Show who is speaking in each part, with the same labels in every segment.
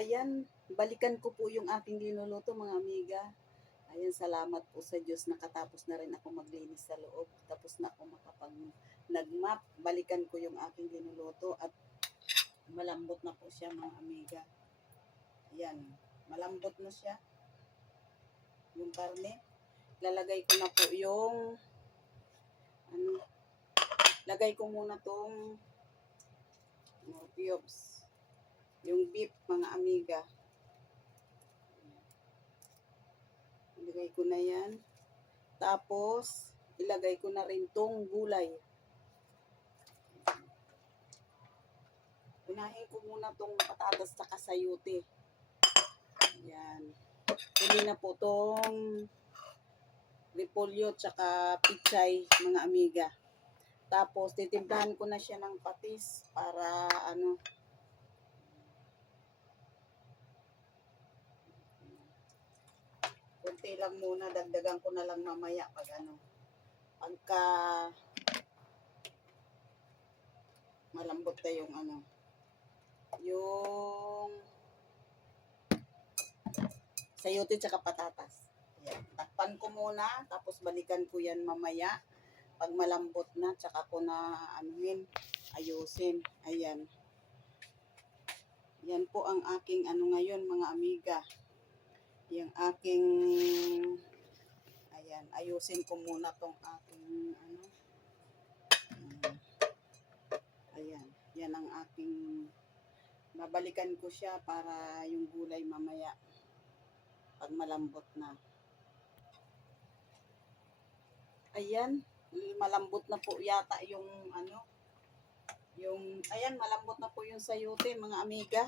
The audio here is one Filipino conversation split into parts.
Speaker 1: Ayan, balikan ko po yung aking linuluto mga amiga. Ayan, salamat po sa Diyos. Nakatapos na rin ako maglinis sa loob. Tapos na ako makapag nagmap. Balikan ko yung aking linuluto at malambot na po siya mga amiga. Ayan, malambot na siya. Yung karne. Lalagay ko na po yung ano, lagay ko muna tong ano, cubes. Beef, mga amiga. Ilagay ko na yan. Tapos, ilagay ko na rin tong gulay. Unahin ko muna tong patatas sa sayuti. Yan. Huli na po tong repolyo tsaka pichay, mga amiga. Tapos, titimplahan ko na siya ng patis para ano, kunti lang muna, dagdagan ko na lang mamaya pag ano, pagka malambot na yung ano, yung sayote tsaka patatas. Ayan. Takpan ko muna, tapos balikan ko yan mamaya. Pag malambot na, tsaka ko na anuhin, ayusin. Ayan. Yan po ang aking ano ngayon mga amiga yung aking ayusin ko muna tong aking ano mm, ayan, yan ang aking babalikan ko siya para yung gulay mamaya pag malambot na. Ayan, malambot na po yata yung ano yung, ayan, malambot na po yung sayote mga amiga.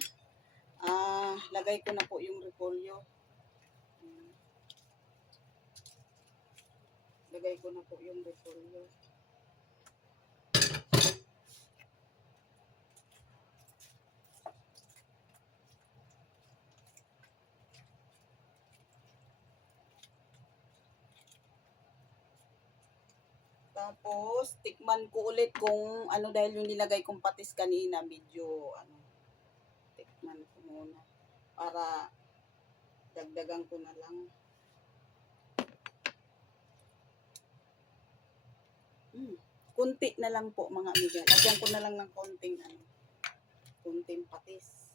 Speaker 1: Ah, lagay ko na po yung repolyo Lagay ko na po yung repolyo. Tapos, tikman ko ulit kung ano dahil yung nilagay kong patis kanina, medyo ano, tikman ko muna. Para dagdagan ko na lang. Mm. Kunti na lang po mga amiga. Lagyan ko na lang ng konting ano, konting patis.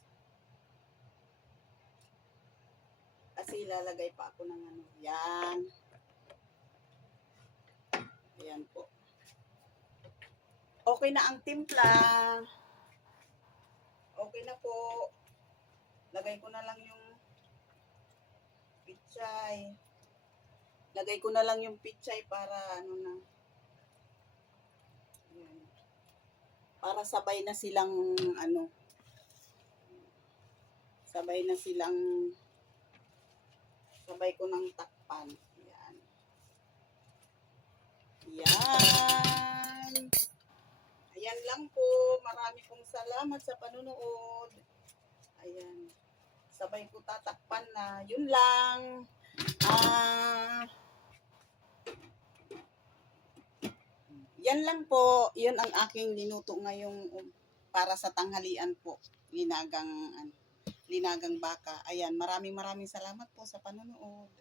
Speaker 1: Kasi lalagay pa ako ng ano, yan. Ayan po. Okay na ang timpla. Okay na po. Lagay ko na lang yung pichay. Lagay ko na lang yung pichay para ano na. Para sabay na silang ano. Sabay na silang sabay ko ng takpan. Ayan. Ayan. Ayan lang po. Marami pong salamat sa panunood. Ayan. Sabay ko tatakpan na. Yun lang. Ah... Yan lang po, yun ang aking linuto ngayong um, para sa tanghalian po. Linagang, ano, linagang baka. Ayan, maraming maraming salamat po sa panonood.